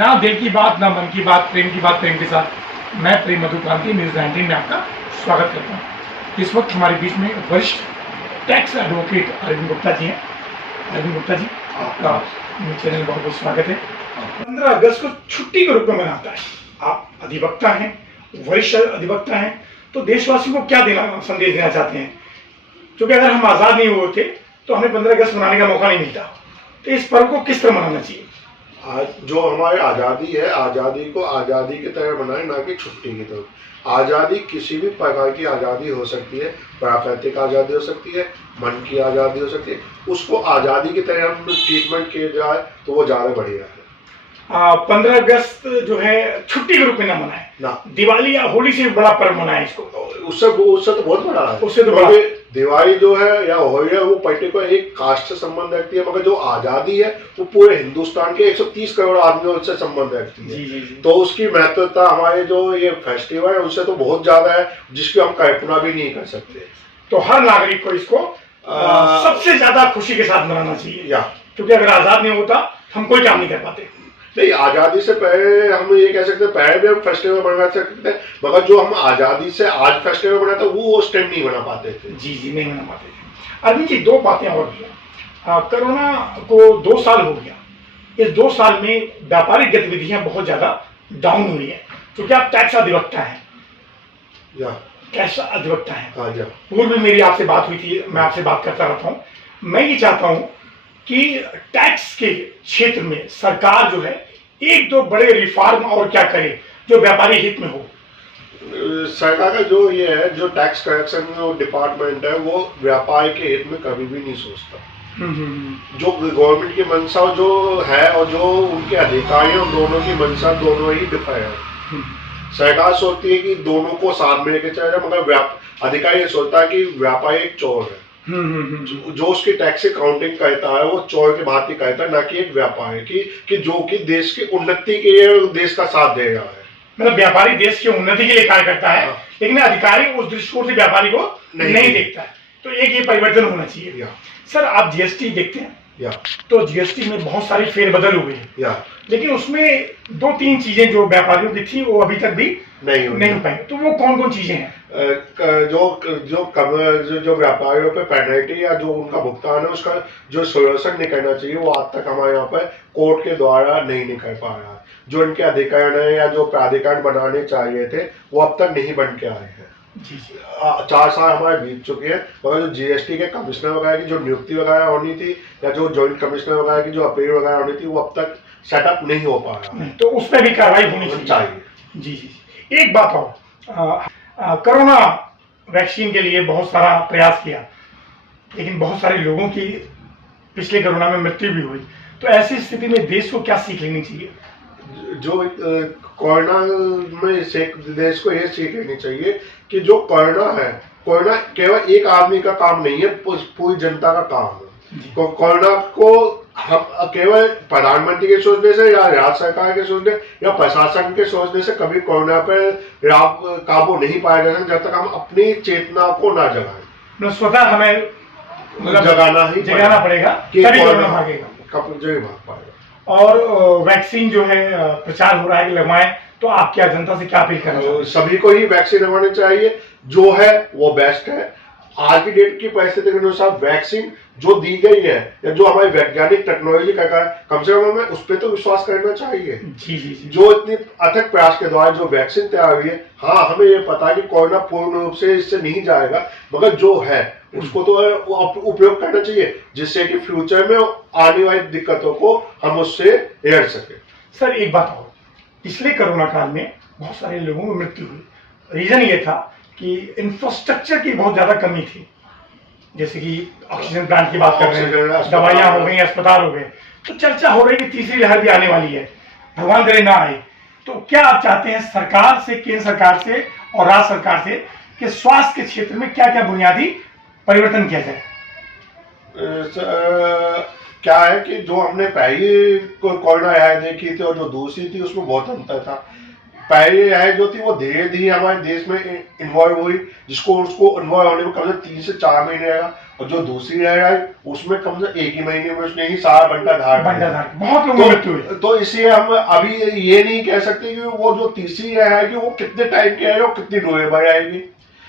ना दिल की बात, ना मन की बात, प्रेम के साथ मैं प्रेम मधुक्रांति न्यूज़ 19 में आपका स्वागत करता हूँ। इस वक्त हमारे बीच में वरिष्ठ टैक्स एडवोकेट अरविंद गुप्ता जी हैं। अरविंद गुप्ता जी, आपका चैनल बहुत बहुत स्वागत है। 15 अगस्त को छुट्टी के रूप में मनाता है। आप अधिवक्ता हैं, वरिष्ठ अधिवक्ता हैं, तो देशवासियों को क्या संदेश देना चाहते हैं? क्योंकि अगर हम आज़ाद नहीं हुए थे तो हमें 15 अगस्त मनाने का मौका नहीं मिलता, तो इस पर्व को किस तरह मनाना चाहिए? आज जो हमारी आज़ादी है, आज़ादी को आज़ादी की तरह मनाएं, ना कि छुट्टी की तरह। आज़ादी किसी भी प्रकार की आज़ादी हो सकती है, प्राकृतिक आज़ादी हो सकती है, मन की आज़ादी हो सकती है। उसको आज़ादी की तरह हम ट्रीटमेंट किए जाए तो वो ज़्यादा बढ़िया है। 15 अगस्त जो है छुट्टी के रूप में ना मनाए, ना दिवाली या होली से बड़ा पर्व मनाए इसको। उससे तो बहुत बड़ा है। उससे तो बड़ा दिवाली जो है या होली है वो पर्टिकुलर एक कास्ट से संबंध रखती है, मगर जो आज़ादी है वो पूरे हिंदुस्तान के 130 करोड़ आदमियों से संबंध रखती है। जी। तो उसकी महत्वता हमारे जो ये फेस्टिवल है उससे तो बहुत ज्यादा है, जिसकी हम कल्पना भी नहीं कर सकते। तो हर नागरिक को इसको सबसे ज्यादा खुशी के साथ मनाना चाहिए, क्योंकि अगर आजाद नहीं होता हम कोई काम नहीं कर पाते। नहीं, आज़ादी से पहले हम ये कह सकते हैं, पहले भी हम फेस्टिवल बना सकते हैं, मगर जो हम आज़ादी से आज फेस्टिवल बनाते वो उस टाइम नहीं बना पाते थे। जी, नहीं बना पाते थे। अरविंद जी, दो बातें और किया। कोरोना को 2 साल हो गया। इस 2 साल में व्यापारिक गतिविधियां बहुत ज्यादा डाउन हुई है, क्योंकि आप टैक्स अधिवक्ता हैं। टैक्स अधिवक्ता हैं। पूर्व में मेरी आपसे बात हुई थी, मैं आपसे बात करता रहता हूँ। मैं ये चाहता हूँ कि टैक्स के क्षेत्र में सरकार जो है 1-2 बड़े रिफॉर्म और क्या करे जो व्यापारी हित में हो। सरकार का जो ये है, जो टैक्स कलेक्शन जो डिपार्टमेंट है वो व्यापार के हित में कभी भी नहीं सोचता। जो गवर्नमेंट की मंशा जो है और जो उनके अधिकारियों दोनों की मंशा दोनों ही डिफर है। सरकार सोचती है कि दोनों को साथ में लेके चले, मगर अधिकारी सोचता है कि व्यापारी एक चोर है। जो उसकी टैक्स काउंटिंग करता है वो चोर की भांति करता है, ना कि एक व्यापारी की जो कि देश की उन्नति के लिए देश का साथ दे रहा है। मतलब व्यापारी देश की उन्नति के लिए कार्य करता है, लेकिन अधिकारी उस दृष्टिकोण से व्यापारी को नहीं देखता है। तो एक ये परिवर्तन होना चाहिए। सर, आप जीएसटी देखते हैं तो जीएसटी में बहुत सारी फेरबदल हुए हैं, लेकिन उसमें 2-3 चीजें जो व्यापारियों की थी वो अभी तक भी नहीं हो पाई। तो वो कौन कौन चीजें हैं? जो व्यापारियों पे पेनल्टी या जो उनका भुगतान है उसका जो सोल्यूशन निकलना चाहिए वो आज तक हमारे यहाँ पर कोर्ट के द्वारा नहीं निकल पा रहा है। जो इनके अधिकरण है या जो प्राधिकरण बनाने चाहिए थे वो अब तक नहीं बन के आए हैं। 4 साल हमारे बीत चुके हैं, मगर जो जीएसटी के कमिश्नर वगैरह की जो नियुक्ति वगैरह होनी थी या जो जॉइंट कमिश्नर वगैरह की जो अपील वगैरह होनी थी वो अब तक सेटअप नहीं हो पा रहा है। तो उस पर भी कार्रवाई होनी चाहिए। जी। एक बात और, कोरोना वैक्सीन के लिए बहुत सारा प्रयास किया, लेकिन बहुत सारे लोगों की पिछले कोरोना में मृत्यु भी हुई। तो ऐसी स्थिति में देश को क्या सीख लेनी चाहिए? जो कोरोना में देश को ये सीख लेनी चाहिए कि जो कोरोना है, कोरोना केवल एक आदमी का काम नहीं है, पूरी जनता का काम है। कोरोना को हम केवल प्रधानमंत्री के सोचने से या राज्य सरकार के सोचने या प्रशासन के सोचने से कभी कोरोना पर काबू नहीं पाया जा सकता, जब तक हम अपनी चेतना को ना जगाएं। स्वतः हमें जगाना पड़ेगा, तभी कोरोना भागेगा, भाग पाएगा। और वैक्सीन जो है प्रचार हो रहा है कि लगवाएं, तो आप क्या जनता से क्या अपील करना चाहते हैं? सभी को ही वैक्सीन लगवानी चाहिए, जो है वो बेस्ट है। आज की डेट की परिस्थिति के अनुसार वैक्सीन जो दी गई है या जो हमारी वैज्ञानिक टेक्नोलॉजी का कम से कम हमें उस पर तो विश्वास करना चाहिए। जी। जो इतनी अथक प्रयास के द्वारा जो वैक्सीन तैयार हुई है, हाँ हमें ये पता है कि कोरोना पूर्ण रूप से इससे नहीं जाएगा, मगर जो है उसको तो उपयोग करना चाहिए, जिससे कि फ्यूचर में आने वाली दिक्कतों को हम उससे एड़ सके। सर, एक बात और, पिछले कोरोना काल में बहुत सारे लोगों की मृत्यु हुई। रीजन ये था कि इंफ्रास्ट्रक्चर की बहुत ज्यादा कमी थी, जैसे कि ऑक्सीजन प्लांट की बात कर रहे हैं, दवाइयां हो गई, अस्पताल हो गए। तो चर्चा हो रही है कि तीसरी लहर भी आने वाली है, भगवान करे ना आए। तो क्या आप चाहते हैं सरकार से, केंद्र सरकार से और राज्य सरकार से, कि स्वास्थ्य के क्षेत्र में क्या क्या बुनियादी परिवर्तन किया जाए? क्या है कि जो हमने पहली कोरोना लहर देखी थी और जो दूसरी थी उसमें बहुत अंतर था। पहली लहर जो थी वो धीरे धीरे हमारे देश में इन्वॉल्व हुई, उसको इन्वॉल्व होने में कम से 3 से 4 महीने लगा, और जो दूसरी आई उसमें कम से एक ही महीने में उसने ही सारा बंटा धार बंदा दिया। धार बहुत लोगों की मृत्यु हुई। तो इसलिए हम अभी ये नहीं कह सकते कि वो जो तीसरी आएगी वो कितने टाइम की आएगी और कितनी डोएबाई आएगी,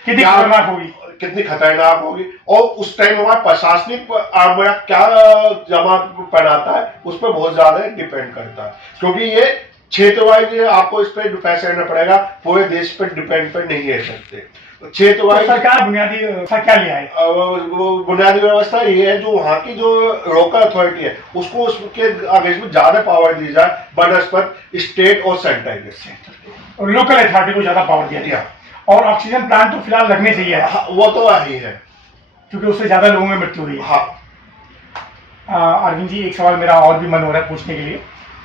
कितनी खतरनाक होगी, कितनी खतरनाक होगी, और उस टाइम हमारा प्रशासनिक आमला क्या जमा पड़ाता है उस पर बहुत ज्यादा डिपेंड करता है, क्योंकि ये क्षेत्र वाइज आपको इस पर फैसला लेना पड़ेगा, पूरे देश पर डिपेंड पर नहीं रह सकते। क्षेत्र तो वाइज सरकार बुनियादी व्यवस्था क्या ले आए? बुनियादी व्यवस्था ये है जो वहाँ की जो लोकल अथॉरिटी है उसको उसके अगेंस्ट में ज्यादा पावर दी जाए बनस्पत स्टेट और सेंटर के। और लोकल अथॉरिटी को ज्यादा पावर दिया गया। और ऑक्सीजन प्लांट तो फिलहाल लगने चाहिए, हाँ, वो तो ही है क्योंकि उससे ज्यादा लोगों में मृत्यु हुई है। हाँ अरविंद जी, एक सवाल मेरा और भी मन हो रहा है पूछने के लिए।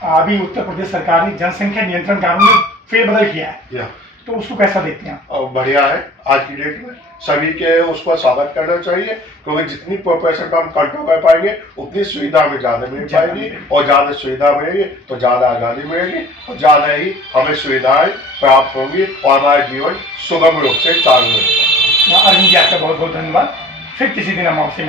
अभी उत्तर प्रदेश सरकार ने जनसंख्या नियंत्रण कानून में फेरबदल किया है, तो उसको कैसा देखते हैं? और बढ़िया है, आज की डेट में सभी के उसको स्वागत करना चाहिए, क्योंकि जितनी पॉपुलेशन को हम कंट्रोल कर पाएंगे उतनी सुविधा हमें ज्यादा मिल पाएगी, और ज्यादा सुविधा मिलेगी तो ज्यादा आजादी मिलेगी, और ज्यादा ही हमें सुविधाएं प्राप्त होंगी और हमारा जीवन सुगम रूप से चालू रहेगा। अरविंद जी, आपका बहुत बहुत धन्यवाद। फिर किसी दिन हम आपसे